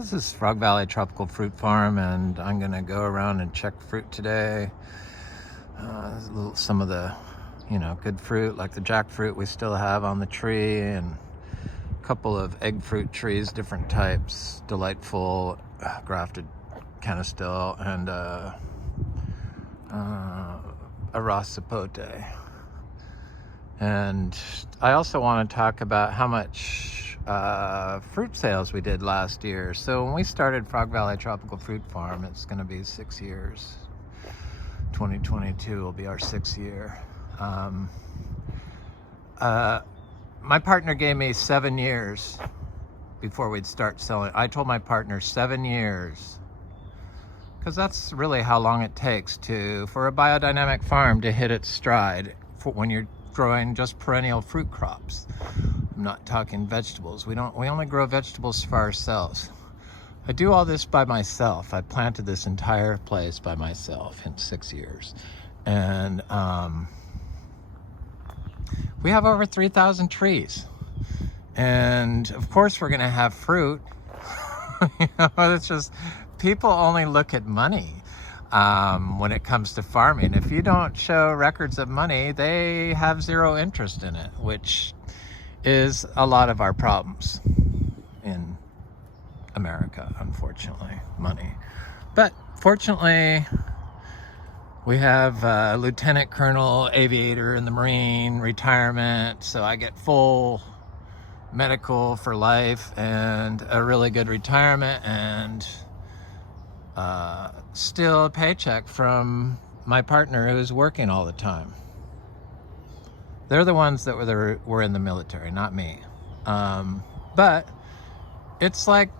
This is Frog Valley Tropical Fruit Farm, and I'm gonna go around and check fruit today. Some of the, good fruit, like the jackfruit we still have on the tree, and a couple of egg fruit trees, different types, delightful, grafted canistel, and a Ras sapote. And I also want to talk about how much fruit sales we did last year. So when we started Frog Valley Tropical Fruit Farm, it's going to be 6 years. 2022 will be our 6th year. My partner gave me 7 years before we'd start selling. I told my partner 7 years, because that's really how long it takes for a biodynamic farm to hit its stride when you're growing just perennial fruit crops. I'm not talking vegetables. We only grow vegetables for ourselves. I do all this by myself. I planted this entire place by myself in 6 years. And we have over 3,000 trees. And of course we're gonna have fruit. It's just, people only look at money when it comes to farming. If you don't show records of money, they have zero interest in it, which is a lot of our problems in America, unfortunately, money. But fortunately, we have a lieutenant colonel aviator in the Marine retirement, so I get full medical for life and a really good retirement, and still a paycheck from my partner who's working all the time. They're the ones that were in the military, not me. But it's like,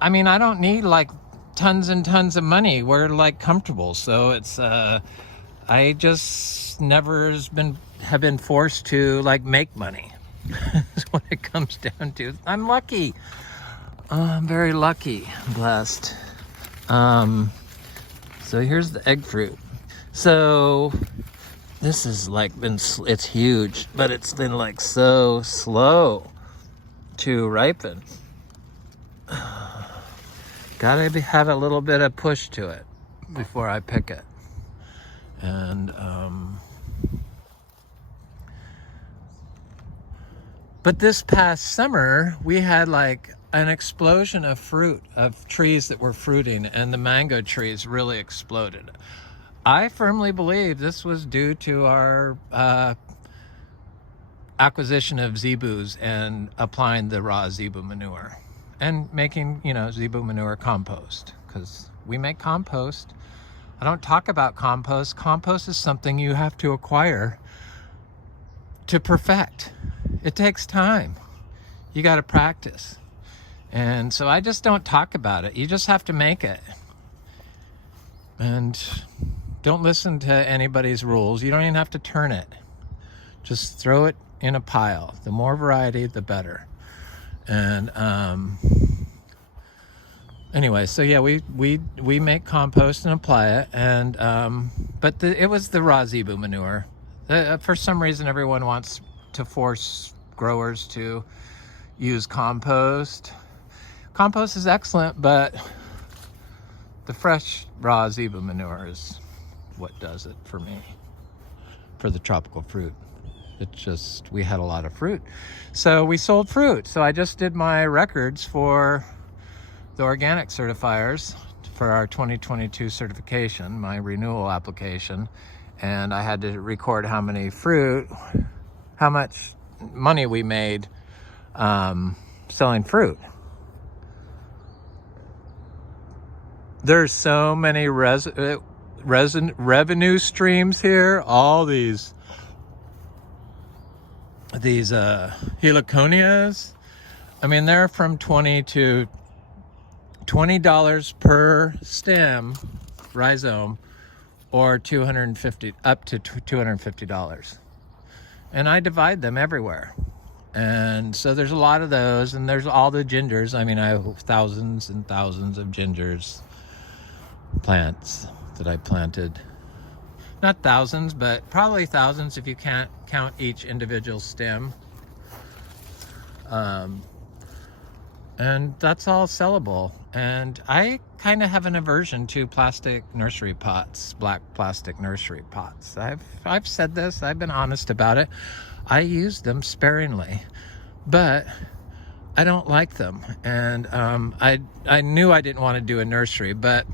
I don't need like tons and tons of money. We're like comfortable. So it's, I just never have been forced to like make money. That's what it comes down to. I'm lucky. I'm very lucky, blessed. So here's the egg fruit. So this is like it's huge, but it's been like so slow to ripen. Gotta have a little bit of push to it before I pick it. And but this past summer we had like an explosion of fruit, of trees that were fruiting, and the mango trees really exploded. I firmly believe this was due to our acquisition of zebus and applying the raw zebu manure and making, zebu manure compost, because we make compost. I don't talk about compost. Compost is something you have to acquire to perfect. It takes time. You got to practice. And so I just don't talk about it. You just have to make it. And don't listen to anybody's rules. You don't even have to turn it. Just throw it in a pile. The more variety, the better. And anyway, so yeah, we make compost and apply it. And but it was the raw zebu manure. For some reason, everyone wants to force growers to use compost. Compost is excellent, but the fresh raw zebu manure is what does it for me, for the tropical fruit. It's just, we had a lot of fruit. So we sold fruit. So I just did my records for the organic certifiers for our 2022 certification, my renewal application. And I had to record how much money we made selling fruit. There's so many revenue streams here. All these heliconias. They're from $20 per stem rhizome, or $250 up to $250. And I divide them everywhere. And so there's a lot of those, and there's all the gingers. I have thousands and thousands of gingers plants that I planted. Not thousands, but probably thousands if you can't count each individual stem. and that's all sellable. And I kind of have an aversion to plastic nursery pots, black plastic nursery pots. I've said this, I've been honest about it. I use them sparingly, but I don't like them. And I knew I didn't want to do a nursery, but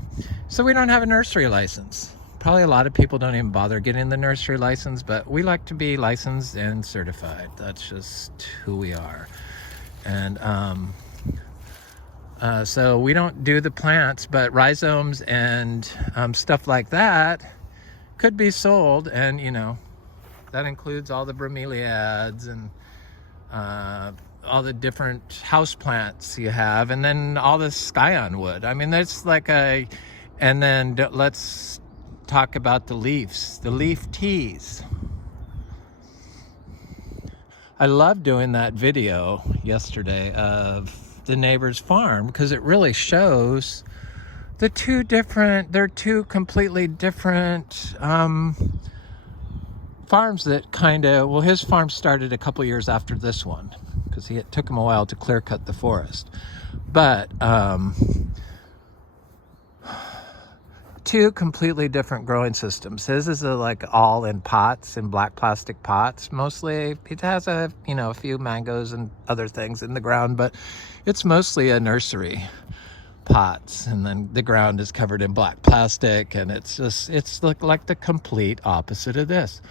so we don't have a nursery license. Probably a lot of people don't even bother getting the nursery license, but we like to be licensed and certified. That's just who we are. And so we don't do the plants, but rhizomes and stuff like that could be sold. And, you know, that includes all the bromeliads and all the different house plants you have, and then all the scion wood. I mean, that's like a, and then let's talk about the leaves, the leaf teas. I love doing that video yesterday of the neighbor's farm because it really shows the they're two completely different farms that kind of, well, his farm started a couple years after this one because it took him a while to clear cut the forest. But two completely different growing systems. His is like all in pots, in black plastic pots. Mostly it has a few mangoes and other things in the ground, but it's mostly a nursery pots, and then the ground is covered in black plastic, and it's like the complete opposite of this.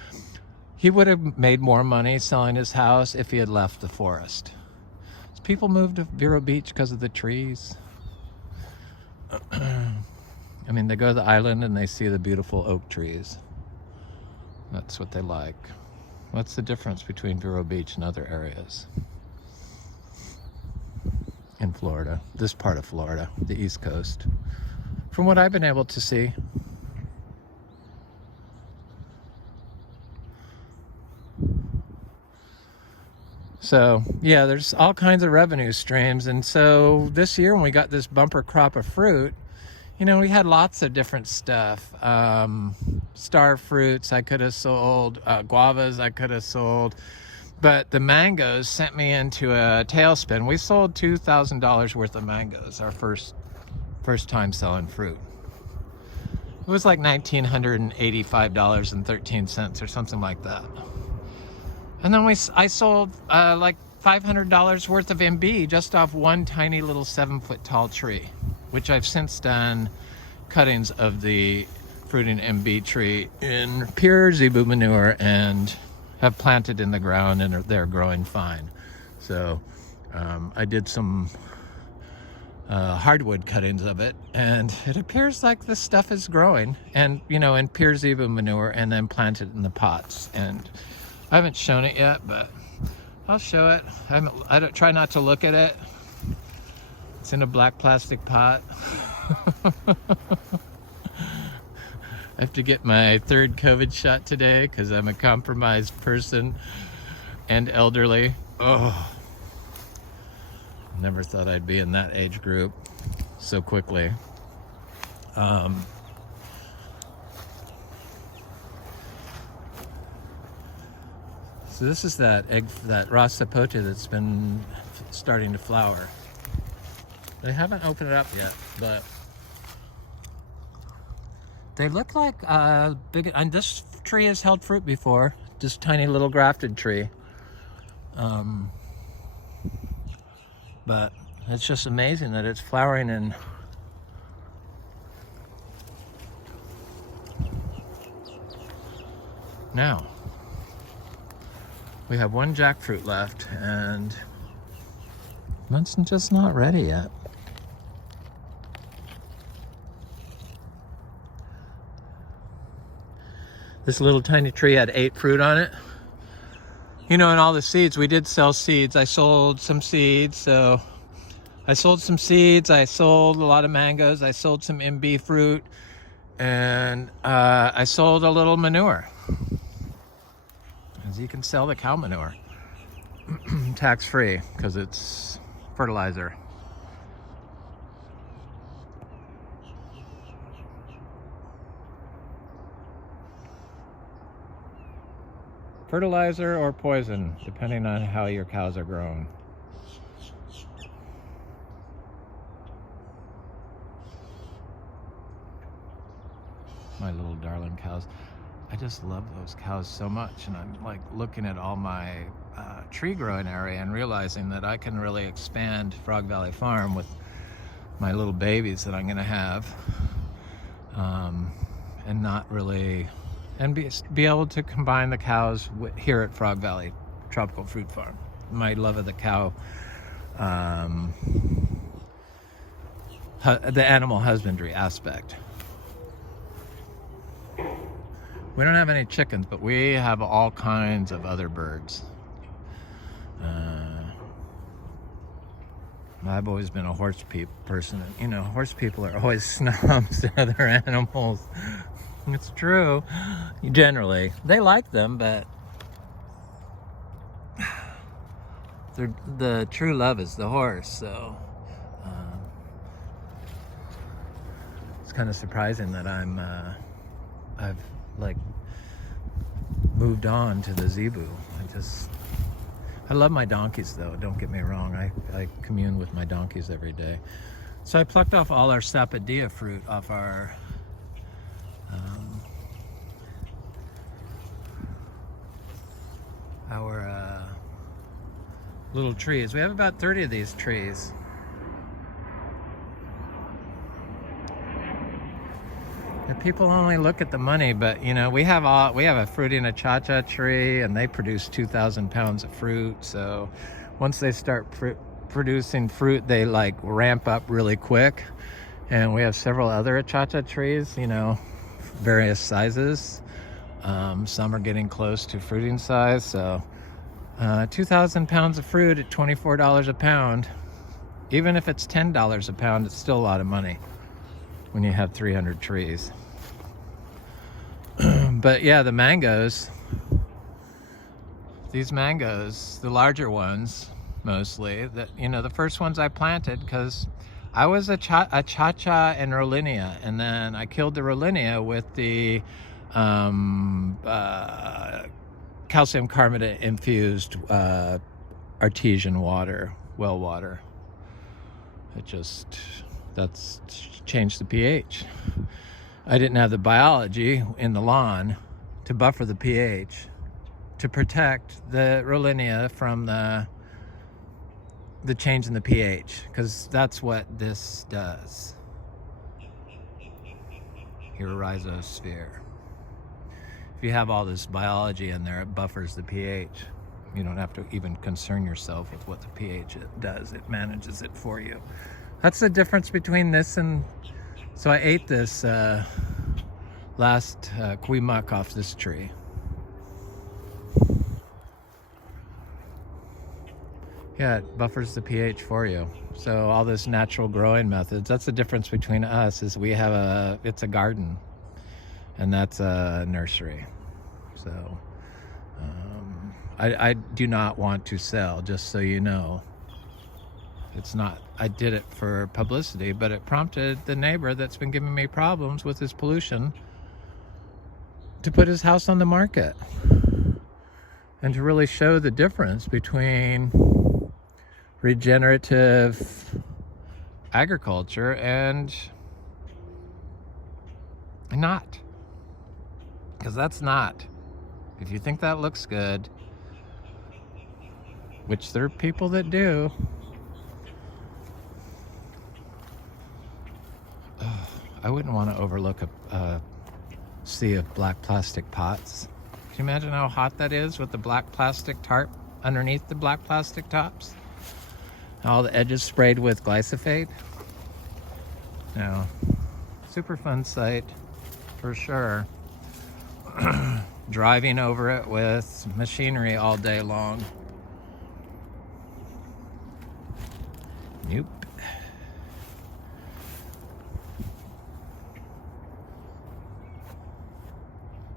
He would have made more money selling his house if he had left the forest. People moved to Vero Beach because of the trees. I mean, they go to the island and they see the beautiful oak trees. That's what they like. What's the difference between Vero Beach and other areas in Florida? This part of Florida, the East Coast. From what I've been able to see. So, yeah, there's all kinds of revenue streams. And so this year when we got this bumper crop of fruit, we had lots of different stuff. Star fruits I could have sold, guavas I could have sold, but the mangoes sent me into a tailspin. We sold $2,000 worth of mangoes, our first time selling fruit. It was like $1,985.13 or something like that. And then I sold like $500 worth of MB just off one tiny little 7-foot tall tree, which I've since done cuttings of the fruiting MB tree in pure zebu manure and have planted in the ground, and they're growing fine. So I did some hardwood cuttings of it, and it appears like this stuff is growing, and in pure zebu manure, and then planted in the pots. And I haven't shown it yet, but I'll show it. I don't try not to look at it. It's in a black plastic pot. I have to get my third COVID shot today because I'm a compromised person and elderly. Oh, never thought I'd be in that age group so quickly. So this is that raw sapote that's been starting to flower. They haven't opened it up yet, but they look like big. And this tree has held fruit before. This tiny little grafted tree. But it's just amazing that it's flowering in. Now we have one jackfruit left, and it's just not ready yet. This little tiny tree had 8 fruit on it. And all the seeds, we did sell seeds. I sold some seeds, so I sold some seeds. I sold a lot of mangoes. I sold some MB fruit, and I sold a little manure. As you can sell the cow manure, tax-free, because it's fertilizer. Fertilizer or poison, depending on how your cows are grown. my little darling cows. I just love those cows so much, and I'm like looking at all my tree growing area and realizing that I can really expand Frog Valley Farm with my little babies that I'm going to have, and not really, and be able to combine the cows here at Frog Valley Tropical Fruit Farm. My love of the cow, the animal husbandry aspect. We don't have any chickens, but we have all kinds of other birds. I've always been a horse person. You know, horse people are always snobs to other animals. It's true. Generally, they like them, but the true love is the horse. So it's kind of surprising that I've like moved on to the zebu. I love my donkeys though, don't get me wrong. I commune with my donkeys every day. So I plucked off all our sapodilla fruit off our little trees. We have about 30 of these trees. People only look at the money, but you know, we have a fruiting achacha tree, and they produce 2,000 pounds of fruit. So once they start producing fruit, they like ramp up really quick. And we have several other achacha trees, you know, various sizes. Some are getting close to fruiting size. So 2,000 pounds of fruit at $24 a pound. Even if it's $10 a pound, it's still a lot of money when you have 300 trees. But yeah, the mangoes, these mangoes, the larger ones mostly, that, you know, the first ones I planted, because I was a chacha and Rollinia, and then I killed the Rollinia with the calcium carbonate infused artesian water, well water. That's changed the pH. I didn't have the biology in the lawn to buffer the pH, to protect the Rollinia from the change in the pH, because that's what this does. Your rhizosphere. If you have all this biology in there, it buffers the pH. You don't have to even concern yourself with what the pH does. It manages it for you. That's the difference between this and... So I ate this last kuimak off this tree. Yeah, it buffers the pH for you. So all this natural growing methods, that's the difference between us, is we have it's a garden, and that's a nursery. So I do not want to sell, just so you know. It's not, I did it for publicity, but it prompted the neighbor that's been giving me problems with his pollution to put his house on the market, and to really show the difference between regenerative agriculture and not. Because that's not. If you think that looks good, which there are people that do, I wouldn't want to overlook a sea of black plastic pots. Can you imagine how hot that is with the black plastic tarp underneath the black plastic tops? All the edges sprayed with glyphosate. No, super fun sight for sure. Driving over it with machinery all day long. Nope.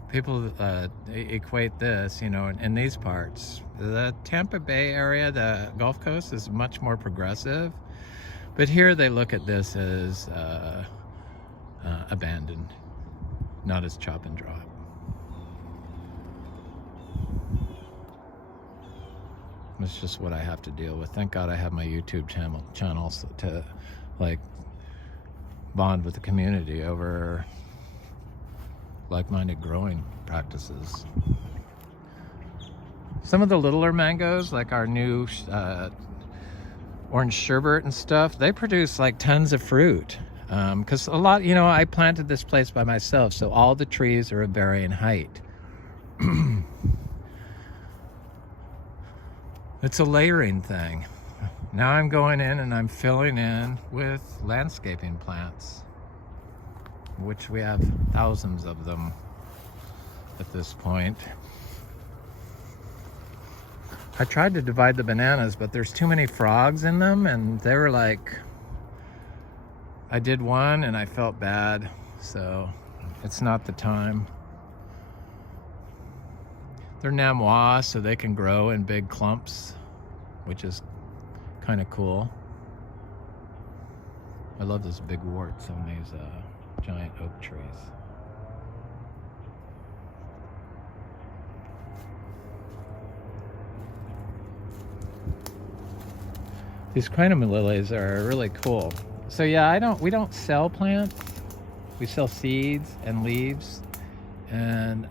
People equate this, you know, in these parts. The Tampa Bay area, the Gulf Coast, is much more progressive. But here they look at this as abandoned, not as chop and drop. It's just what I have to deal with. Thank God I have my YouTube channels to like bond with the community over like-minded growing practices. Some of the littler mangoes, like our new orange sherbet and stuff, they produce like tons of fruit. Because a lot, you know, I planted this place by myself, so all the trees are of varying height. It's a layering thing. Now I'm going in and I'm filling in with landscaping plants, which we have thousands of them at this point. I tried to divide the bananas, but there's too many frogs in them, and they were like, I did one and I felt bad, so it's not the time. They're namois, so they can grow in big clumps, which is kind of cool. I love those big warts on these giant oak trees. These crinum lilies are really cool. So yeah, we don't sell plants. We sell seeds and leaves, and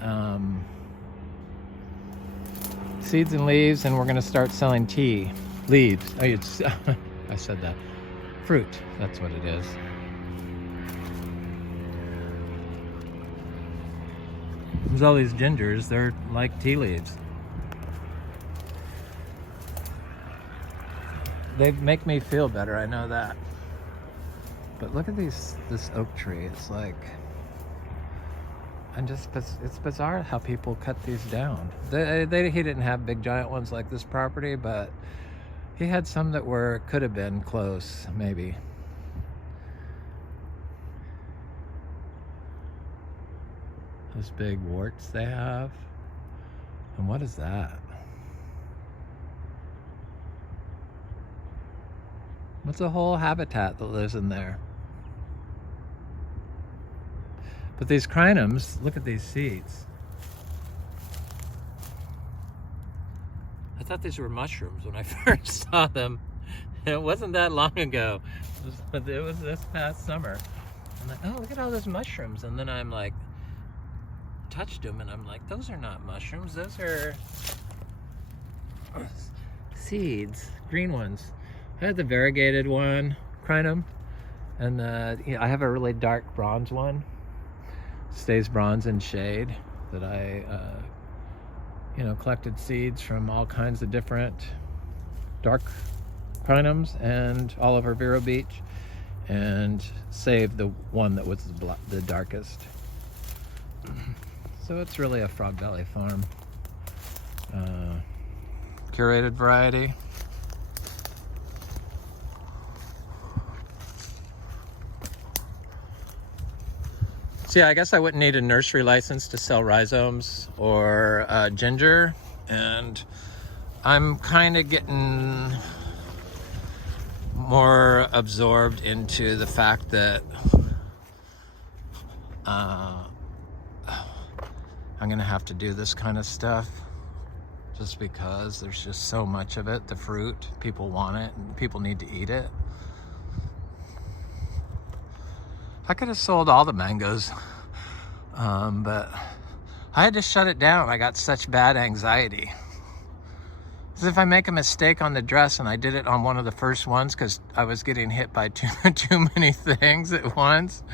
seeds and leaves, and we're going to start selling leaves. I said that. Fruit, that's what it is. There's all these gingers, they're like tea leaves. They make me feel better, I know that. But look at this oak tree. It's like, it's bizarre how people cut these down. He didn't have big giant ones like this property, but he had some that could have been close, maybe. Those big warts they have. And what is that? What's a whole habitat that lives in there? But these crinums, look at these seeds. I thought these were mushrooms when I first saw them. It wasn't that long ago. It was this past summer. I'm like, oh, look at all those mushrooms. And then I'm like, touched them and I'm like, those are not mushrooms. Those are seeds, green ones. I had the variegated one, crinum, and I have a really dark bronze one. Stays bronze in shade that I collected seeds from all kinds of different dark crinums and all over Vero Beach, and saved the one that was the darkest. So it's really a Frog Valley farm. Curated variety. So yeah, I guess I wouldn't need a nursery license to sell rhizomes or ginger, and I'm kind of getting more absorbed into the fact that I'm gonna have to do this kind of stuff just because there's just so much of it. The fruit, people want it and people need to eat it. I could have sold all the mangoes, but I had to shut it down. I got such bad anxiety. Because if I make a mistake on the dress, and I did it on one of the first ones because I was getting hit by too many things at once.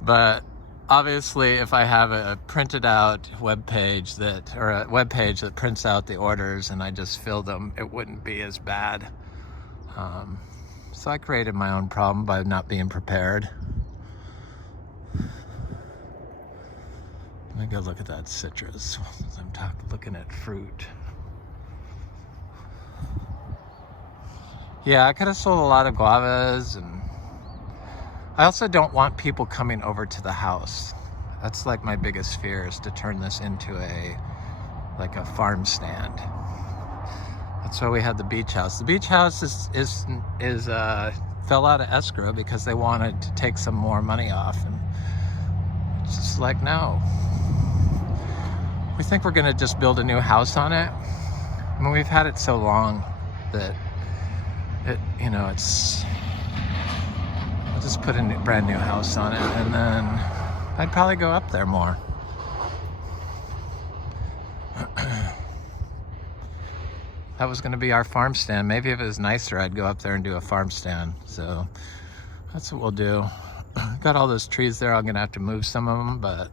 But obviously, if I have a printed out web page that prints out the orders and I just fill them, it wouldn't be as bad. So I created my own problem by not being prepared. Let me go look at that citrus as I'm looking at fruit. Yeah, I could have sold a lot of guavas, and I also don't want people coming over to the house. That's like my biggest fear, is to turn this into a farm stand. That's why we had the beach house. The beach house is fell out of escrow because they wanted to take some more money off, and it's just like, no. We think we're gonna just build a new house on it. I mean, we've had it so long that it's. I'll just put a brand new house on it, and then I'd probably go up there more. That was going to be our farm stand. Maybe if it was nicer, I'd go up there and do a farm stand. So that's what we'll do. Got all those trees there. I'm going to have to move some of them, but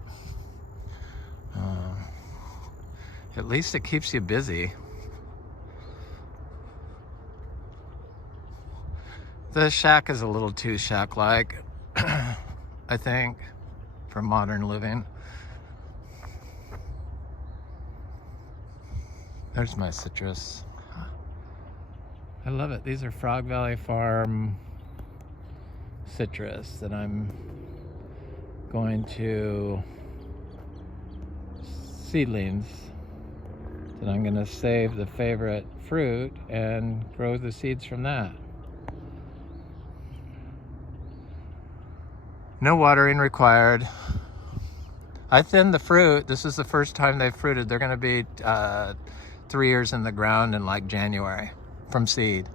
at least it keeps you busy. The shack is a little too shack-like, I think, for modern living. There's my citrus. I love it. These are Frog Valley Farm citrus that I'm going to seedlings that I'm going to save the favorite fruit and grow the seeds from that. No watering required. I thinned the fruit. This is the first time they've fruited. They're going to be 3 years in the ground in like January from seed.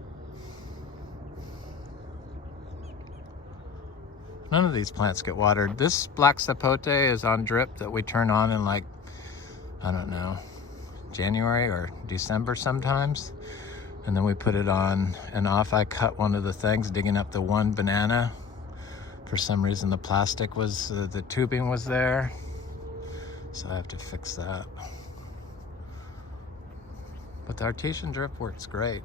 None of these plants get watered. This black sapote is on drip that we turn on in like, I don't know, January or December sometimes. And then we put it on and off. I cut one of the things digging up the one banana. For some reason the plastic was, the tubing was there. So I have to fix that. But the Artesian Drip works great.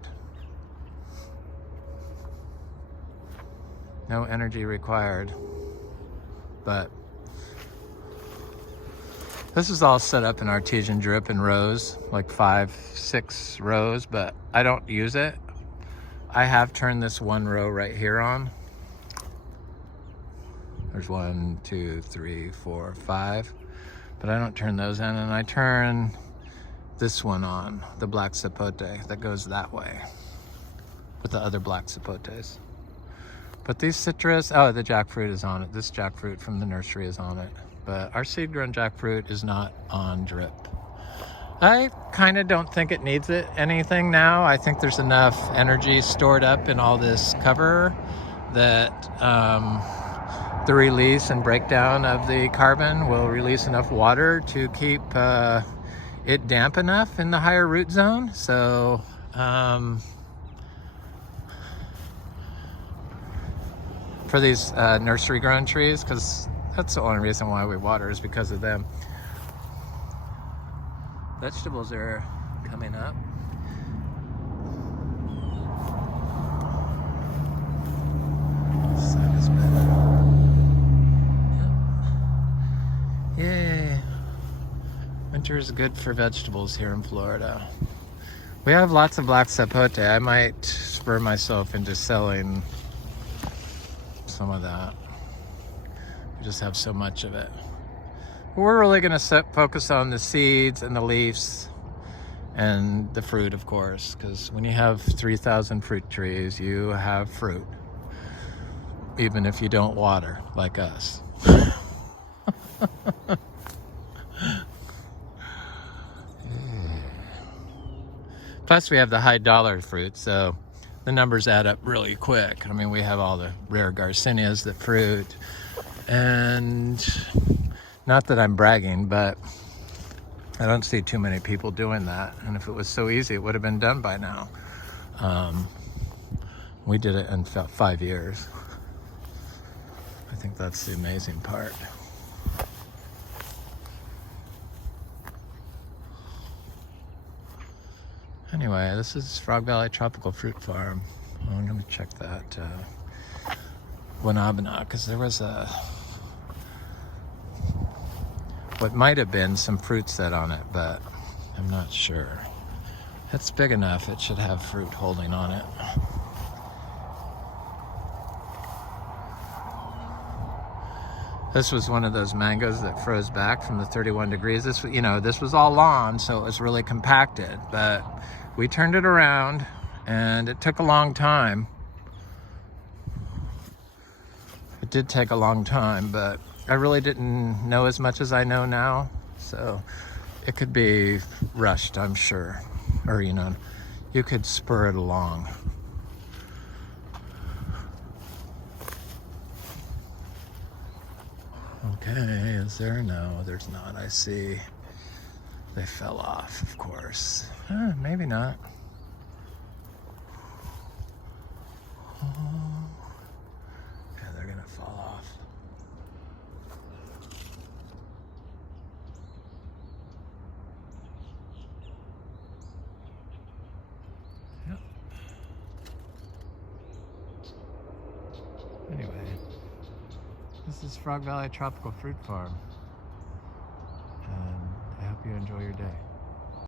No energy required. But this is all set up in Artesian Drip in rows, like 5, 6 rows, but I don't use it. I have turned this one row right here on. There's 1, 2, 3, 4, 5. But I don't turn those in, and I turn this one on, the black sapote that goes that way with the other black sapotes. But these citrus, oh, the jackfruit is on it. This jackfruit from the nursery is on it. But our seed-grown jackfruit is not on drip. I kind of don't think it needs anything now. I think there's enough energy stored up in all this cover that the release and breakdown of the carbon will release enough water to keep it damp enough in the higher root zone. So for these nursery grown trees, because that's the only reason why we water is because of them. Vegetables are coming up. Sun is better. Yep. Yay. Winter is good for vegetables here in Florida. We have lots of black sapote. I might spur myself into selling some of that. We just have so much of it. We're really going to focus on the seeds and the leaves and the fruit, of course, because when you have 3,000 fruit trees, you have fruit, even if you don't water like us. Plus we have the high dollar fruit, so the numbers add up really quick. I mean, we have all the rare garcinias that fruit, and not that I'm bragging, but I don't see too many people doing that. And if it was so easy, it would have been done by now. We did it in 5 years. I think that's the amazing part. Anyway, this is Frog Valley Tropical Fruit Farm. I'm going to check that Wanabana, because there was what might have been some fruit set on it, but I'm not sure. It's big enough, it should have fruit holding on it. This was one of those mangoes that froze back from the 31 degrees. This, you know, this was all lawn, so it was really compacted, but we turned it around and it took a long time. It did take a long time, but I really didn't know as much as I know now, so it could be rushed, I'm sure. Or, you know, you could spur it along. Okay, is there? No, there's not. I see. They fell off, of course. Maybe not. Oh. Yeah, they're gonna fall off. Yep. Anyway, this is Frog Valley Tropical Fruit Farm, and I hope you enjoy your day.